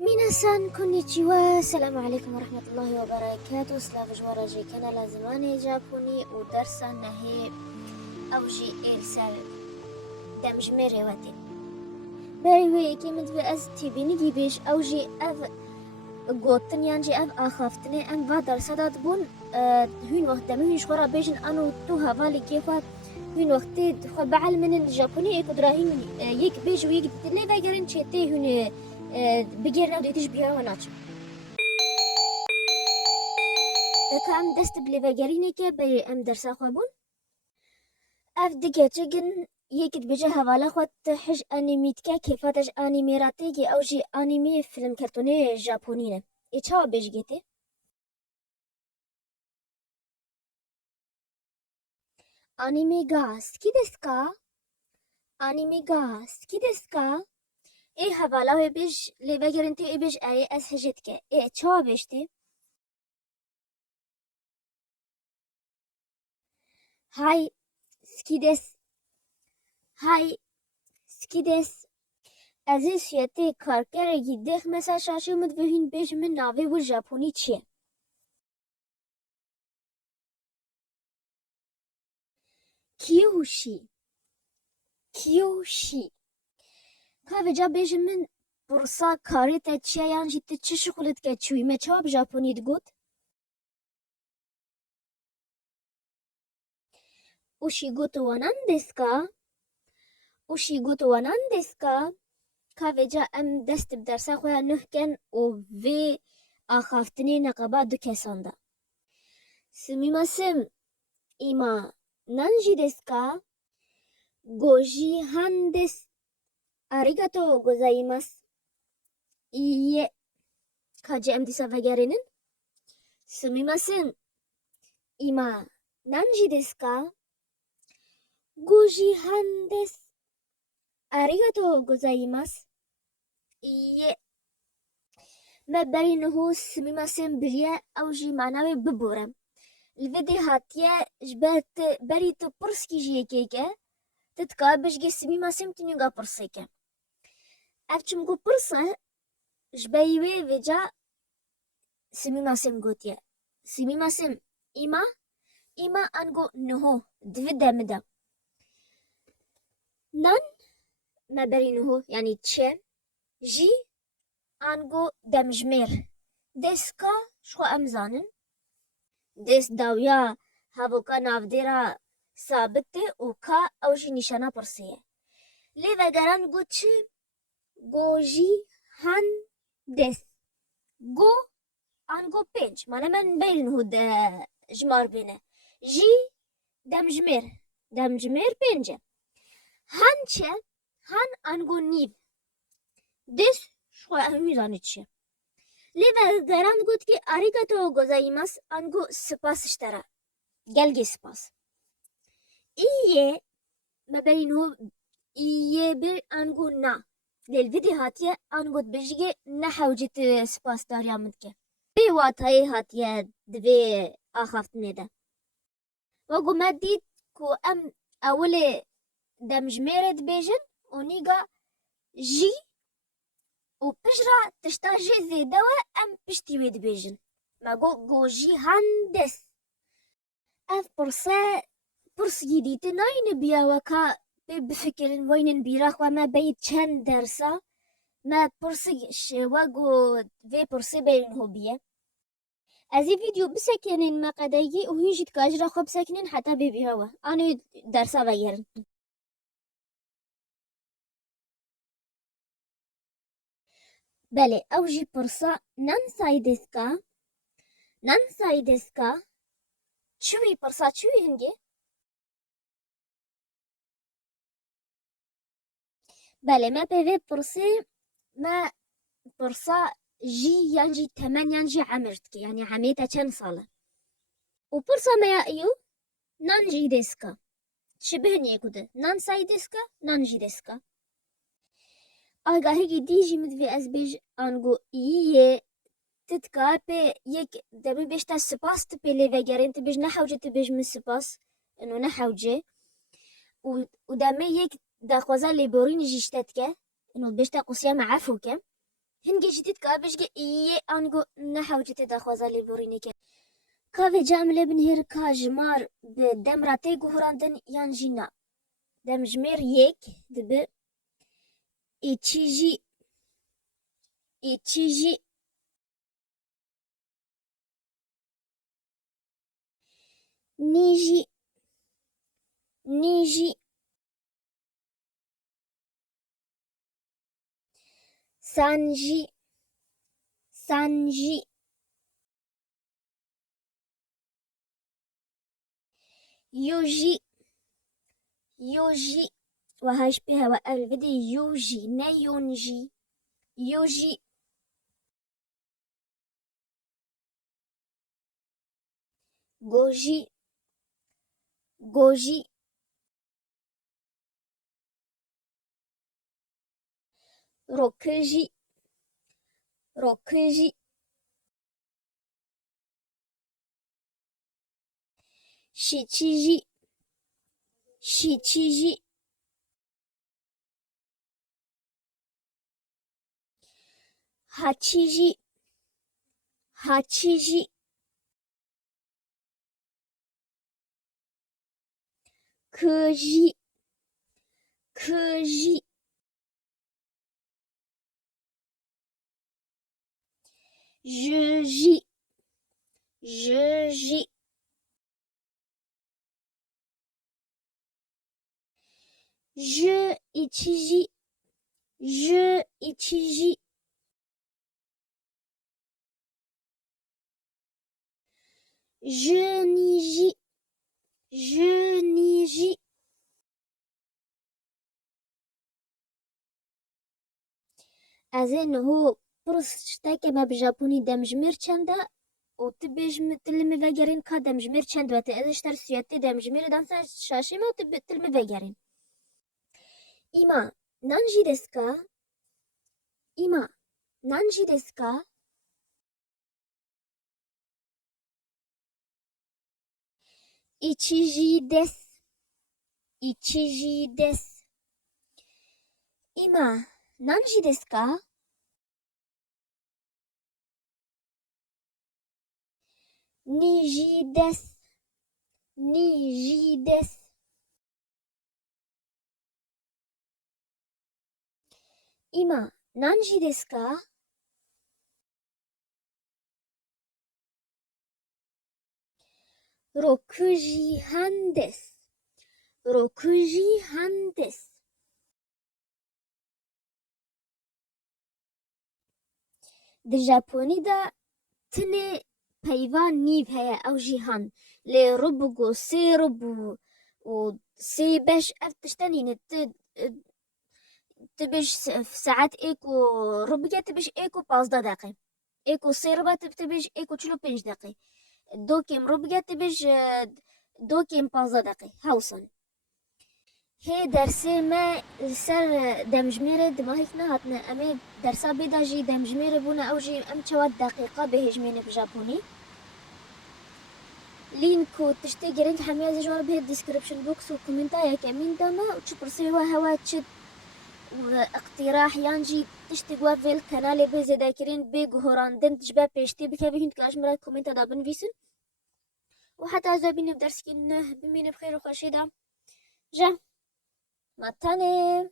ميناسان كونيتشيوا، السلام عليكم ورحمة الله وبركاته. سلاف جوارا جي كان لازماني جابوني ودرسا نهي أو جي إرسال دمج ميريواتي بايوي كيمت بأز تبيني بيش أو جي أف قوتن يانجي أف آخافتني أم فادر سادات بون هين وقت دمي شورا بيجن أنو تو هفالي كيفا هين وقت خو بعل من الجابوني إكدراهين يك بيج ويك دلي بايجرين شيتي هين بگیر ديتش بيها وناتش كام دست بليفاجريني كي بي ام درسا خوابون اف ديكي تشجن يكد بجا هوالا خوات حج انيميت كا كيفاتش انيميراتي كي او جي انيمي فيلم كرتوني جابونينه ايچاو بيجيتي انيمي غاس كي دسكا انيمي غاس كي دسكا اي هوالا وي بيج ليفاجرينتي اي بيج اي اس حجتك اي ايچاو بيجتي هاي سكيدس هاي سكيدس از این سویته کارکرگی دخ مثلا شاشه مدوهین بیش من ناوه و ژاپنی چیه؟ کیوشی کیوشی که جا بیش من برسا کاری تا چیه یعنی تا چه شغلت که چوی ما چاب ژاپنی دگوت؟ اوشی گوتو وانان دسکا؟ اوشی گوتو وانان دسکا؟ که جا ام دست بدرسا خویا نهکن و وی آخافتنی نقبا دو کسانده سمیماسم ایما نانجی دسکا؟ گوجی هان دس ありがとうございます。いいえ。KJM Disafagarinen? すみません。今、何時ですか ?5 時半です。ありがとうございます。いいえ。ما بالي انه سميماسن بريا او جي معناوي ببورم الفيديو هاتيا جبات بري تبرسكي جي كيكا تتكا باش جي سميماسن تنيغا برسيكا افتشم جو برسه جبايوي فيجا سميماسن غوتيا سميماسن إما أنغو نهو دفدا مدا نان ما بري نهو يعني تشي جي أنغو دمجمير ديسكا شو أمزانن ديس داويا هاوكا نافديرا ثابت وكا أو جي نشانا برسيه لي وگران گو چه گو جي هان ديس گو أنغو بينج مانا من بين هو دا جمار بينه جي دمجمير بينجه هان چه هان انگو نیو دس شو میزانه چیه لی وگران گوت که آریگاتو گوزایماس انگو سپاسش ترا گلگی سپاس ایه مبینو ایه بر انگو نا للفيديو هاتيه انگو بجيجي نحوجت سپاس داريا مدكه بي واتاي هاتيه دبي آخافتني ده وقو ما ديت كو ام اولي دمجميرت بيجن ونيجا جي وبجرا تشتا جي زي دوا ام بشتي ويد بيجن ما جو جي هندس اف برس جديد ناين بيا وكا بفكر وين بيراخ وما بيت چند درسا ما برسيش وقو في برسي بين هو بيه ازي فيديو بسكنين ما قدايجي وهيجي تكاجرا خب ساكنين حتى بيبيهوا انا درسا بيرن بله اوجي برسا نانساي ديسكا نانساي ديسكا چوي برسا چوي هنگي بله ما بيفي برسي ما برسا جي يانجي 8 يانجي عمرتك يعني عميتا چند سالة وبرسا ما يأيو نانجي ديسكا شبهني كده نانساي ديسكا نانجي ديسكا آگاهی دیجی مدوی از بیج آنگو ایه تتكا بي يك دبي بيش تا سپاس تبي لي وگرين تبيج نحوجه تبيج من سپاس انو نحوجه ودامي يك دا خوزا لي بورين جيشتتك انو بيش تا قصيا معفوكه هنگی جدید که بشگه ایه آنگو نحو جدید اخوازا لیبورینی که کاوی جامله بنهیر که جمار به دمراتی گهراندن یان جینا دم جمیر یک دبه ایچیجی نیجی سانجی یوجی وهاش بها والفيديو يوجي نا يونجي يوجي جوجي روكجي شيتشيجي هاتشيجي كوجي جوجي جو إيتشيجي جونيجي أزين هو برستاكي ما بجابوني دمجمير چنده و تبيج تلمي فاجرين كا دمجمير چند وقت ازش ترسياتي دمجمير دانسا شاشيما و تلمي فاجرين إما نانجي ديسكا إيتشيجي ديس إما نانجي ديسكا نيجي ديس إما نانجي ديسكا روكوجي هان ديس د ژاپنی دا تنه پیوان نیو هیا او جیهان لی ربگو سی ربو و سی بش افتشتنین تبش ساعت ایکو ربگه تبش ایکو 15 دقیقه ایکو سی ربا تبش ایکو 45 دقیقه دو کم ربگه تبش دو کم 15 دقیقه هاوسن هي درسي ما سر دمجميرة دماغك نهاتنا أمي درسا بيداجي دمجميرة بونا أوجي أم 4 دقيقة بهجميني بجابوني لينكو تشتي جرينك حمية جوار به الديسكريبشن بوكس وكومنتايا كمين داما وتشوفر سيوا هوا تشد واقتراح يانجي تشتي جوا في القناة بيزي داكرين بيجهوران دن تشبه بيشتي بكابي هنت كاش مرات كومنتا دابن فيسن وحتى زابين بدرسكين بمين بخير وخشيدا جا متانه